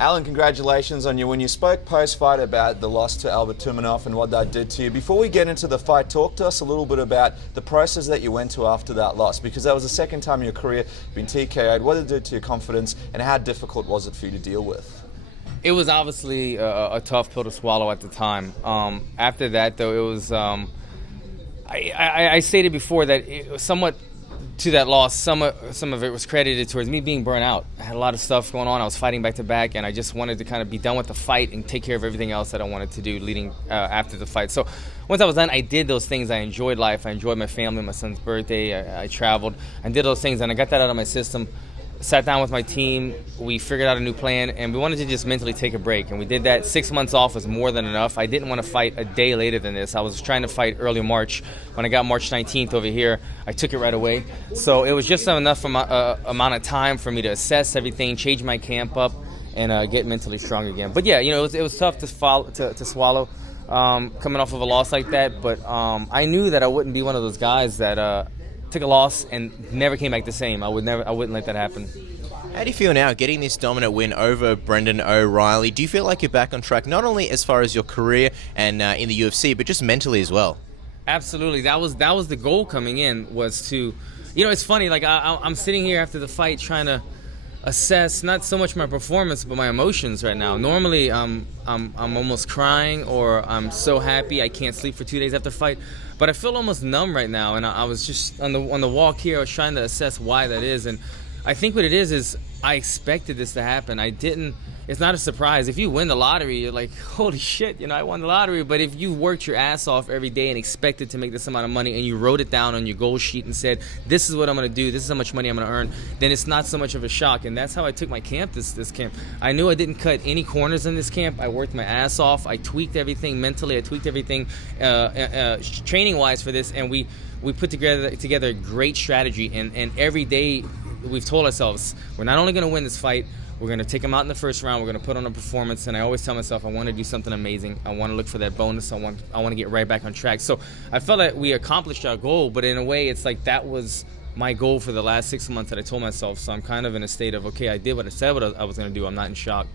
Alan, congratulations on you. When you spoke post-fight about the loss to Albert Tumanov and what that did to you, before we get into the fight, talk to us a little bit about the process that you went to after that loss, because that was the second time in your career you've been TKO'd. What did it do to your confidence, and how difficult was it for you to deal with? It was obviously a tough pill to swallow at the time. After that, though, it was... I stated before that it was somewhat... to that loss, some of it was credited towards me being burnt out. I had a lot of stuff going on. I was fighting back to back, and I just wanted to kind of be done with the fight and take care of everything else that I wanted to do leading after the fight. So once I was done, I did those things. I enjoyed life. I enjoyed my family, my son's birthday. I traveled. I did those things, and I got that out of my system. Sat down with my team, we figured out a new plan, and we wanted to just mentally take a break, and we did that. 6 months off was more than enough. I didn't want to fight a day later than this. I was trying to fight early March. When I got March 19th over here, I took it right away. So it was just enough amount of time for me to assess everything, change my camp up, and get mentally strong again. But yeah, you know, it was tough to swallow coming off of a loss like that, but I knew that I wouldn't be one of those guys that took a loss and never came back the same. I wouldn't let that happen. How do you feel now, getting this dominant win over Brendan O'Reilly? Do you feel like you're back on track, not only as far as your career and in the UFC, but just mentally as well? Absolutely. That was the goal coming in, was to, you know, it's funny, like I'm sitting here after the fight trying to assess not so much my performance but my emotions right now. Normally I'm almost crying, or I'm so happy I can't sleep for 2 days after fight, but I feel almost numb right now, and I was just on the walk here, I was trying to assess why that is, and I think what it is I expected this to happen. It's not a surprise. If you win the lottery, you're like, holy shit, you know, I won the lottery. But if you worked your ass off every day and expected to make this amount of money, and you wrote it down on your goal sheet and said, this is what I'm going to do, this is how much money I'm going to earn, then it's not so much of a shock. And that's how I took my camp, this camp. I knew I didn't cut any corners in this camp. I worked my ass off. I tweaked everything mentally. I tweaked everything training-wise for this. And we put together a great strategy. And every day we've told ourselves, we're not only going to win this fight, we're going to take them out in the first round. We're going to put on a performance, and I always tell myself I want to do something amazing. I want to look for that bonus. I want to get right back on track. So I felt that we accomplished our goal, but in a way, it's like that was my goal for the last 6 months that I told myself. So I'm kind of in a state of, okay, I did what I said what I was going to do. I'm not in shock.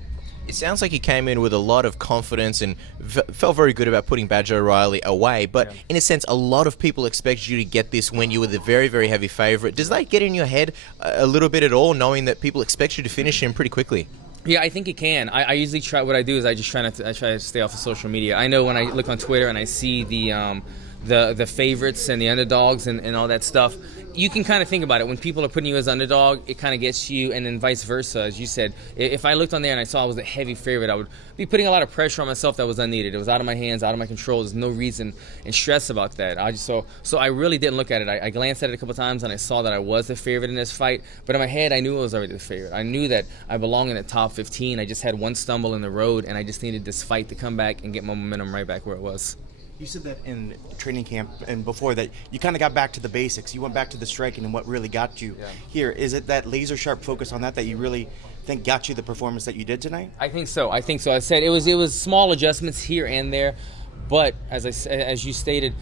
It sounds like you came in with a lot of confidence and felt very good about putting Badger O'Reilly away, but yeah, in a sense, a lot of people expected you to get this when you were the very, very heavy favourite. Does that get in your head a little bit at all, knowing that people expect you to finish him pretty quickly? Yeah, I think it can. I usually try, what I do is I try to stay off of social media. I know when I look on Twitter and I see the favorites and the underdogs and all that stuff, you can kind of think about it. When people are putting you as underdog, it kind of gets you, and then vice versa, as you said. If I looked on there and I saw I was a heavy favorite, I would be putting a lot of pressure on myself that was unneeded. It was out of my hands, out of my control. There's no reason and stress about that. So I really didn't look at it. I glanced at it a couple times, and I saw that I was the favorite in this fight. But in my head, I knew I was already the favorite. I knew that I belong in the top 15. I just had one stumble in the road, and I just needed this fight to come back and get my momentum right back where it was. You said that in training camp and before that you kind of got back to the basics. You went back to the striking and what really got you here. Is it that laser sharp focus on that you really think got you the performance that you did tonight? I think so. I said it was small adjustments here and there, but as you stated,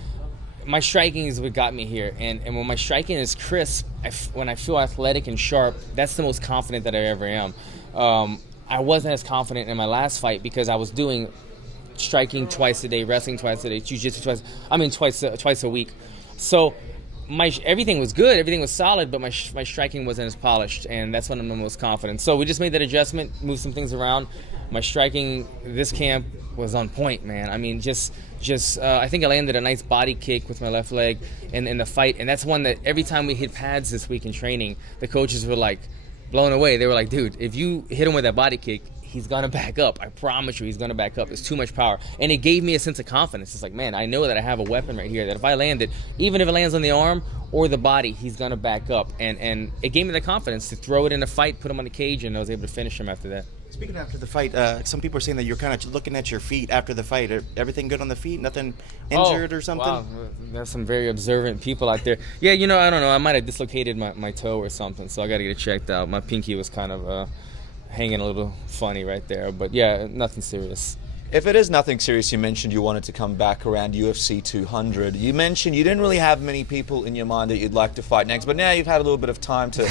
my striking is what got me here. And when my striking is crisp, when I feel athletic and sharp, that's the most confident that I ever am. I wasn't as confident in my last fight because I was doing striking twice a day, wrestling twice a day, jiu-jitsu twice a week. So everything was good, everything was solid, but my striking wasn't as polished, and that's when I'm the most confident. So we just made that adjustment, moved some things around. My striking this camp was on point, man. I mean, I think I landed a nice body kick with my left leg in the fight, and that's one that every time we hit pads this week in training, the coaches were like blown away. They were like, dude, if you hit him with that body kick, he's going to back up. I promise you, he's going to back up. There's too much power. And it gave me a sense of confidence. It's like, man, I know that I have a weapon right here that if I land it, even if it lands on the arm or the body, he's going to back up. And it gave me the confidence to throw it in a fight, put him on the cage, and I was able to finish him after that. Speaking after the fight, some people are saying that you're kind of looking at your feet after the fight. Everything good on the feet? Nothing injured or something? Wow. There's some very observant people out there. Yeah, you know, I don't know. I might have dislocated my toe or something, so I got to get it checked out. My pinky was kind of hanging a little funny right there, but yeah, nothing serious. If it is nothing serious, you mentioned you wanted to come back around UFC 200. You mentioned you didn't really have many people in your mind that you'd like to fight next, but now you've had a little bit of time to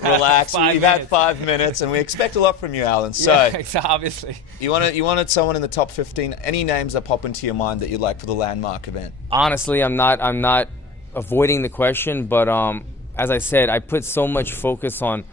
relax. You've had 5 minutes, and we expect a lot from you, Alan. So, obviously. You wanted someone in the top 15. Any names that pop into your mind that you'd like for the landmark event? Honestly, I'm not avoiding the question, but as I said, I put so much focus on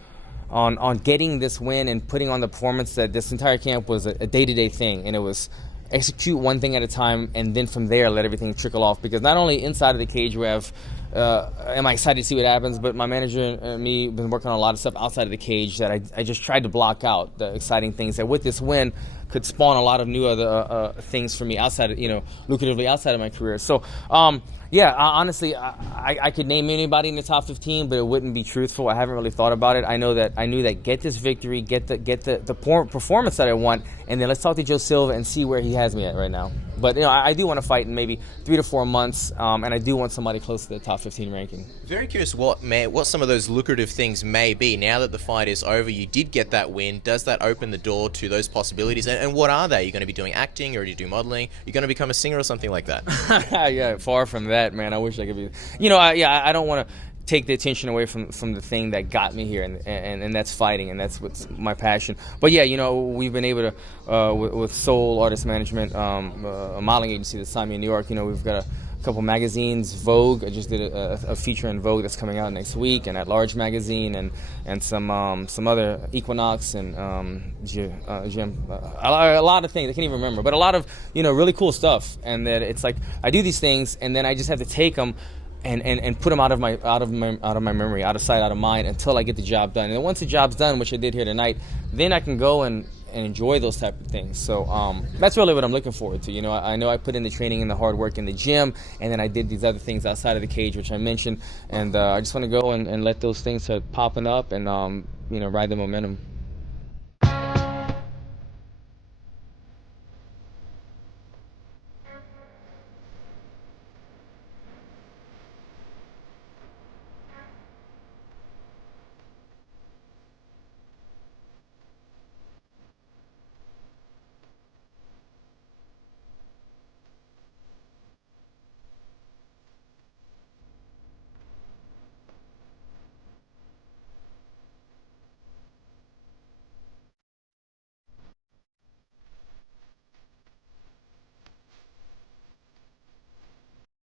getting this win and putting on the performance that this entire camp was a day-to-day thing, and it was execute one thing at a time, and then from there let everything trickle off. Because not only inside of the cage we have am I excited to see what happens, but my manager and me have been working on a lot of stuff outside of the cage that I just tried to block out, the exciting things that with this win could spawn a lot of new other things for me outside of, lucratively outside of my career. So honestly, I could name anybody in the top 15, but it wouldn't be truthful. I haven't really thought about it. I knew that get this victory, get the performance that I want, and then let's talk to Joe Silva and see where he has me at right now. But I do want to fight in maybe 3 to 4 months, and I do want somebody close to the top 15 ranking. Very curious what some of those lucrative things may be. Now that the fight is over, you did get that win. Does that open the door to those possibilities? And what are they? Are you going to be doing acting, or are you do modeling? Are you going to become a singer or something like that? Yeah, far from that, man. I wish I could be. I don't want to take the attention away from the thing that got me here, and that's fighting, and that's what's my passion. But we've been able to with Soul Artist Management, a modeling agency that's signed me in New York. We've got a couple magazines, Vogue. I just did a feature in Vogue that's coming out next week, and at Large Magazine, and some other Equinox and a lot of things I can't even remember, but a lot of really cool stuff. And that it's like I do these things, and then I just have to take them and put them out of my memory, out of sight, out of mind, until I get the job done. And then once the job's done, which I did here tonight, then I can go and enjoy those type of things. So that's really what I'm looking forward to. I know I put in the training and the hard work in the gym, and then I did these other things outside of the cage, which I mentioned, and I just want to go and let those things start popping up and ride the momentum.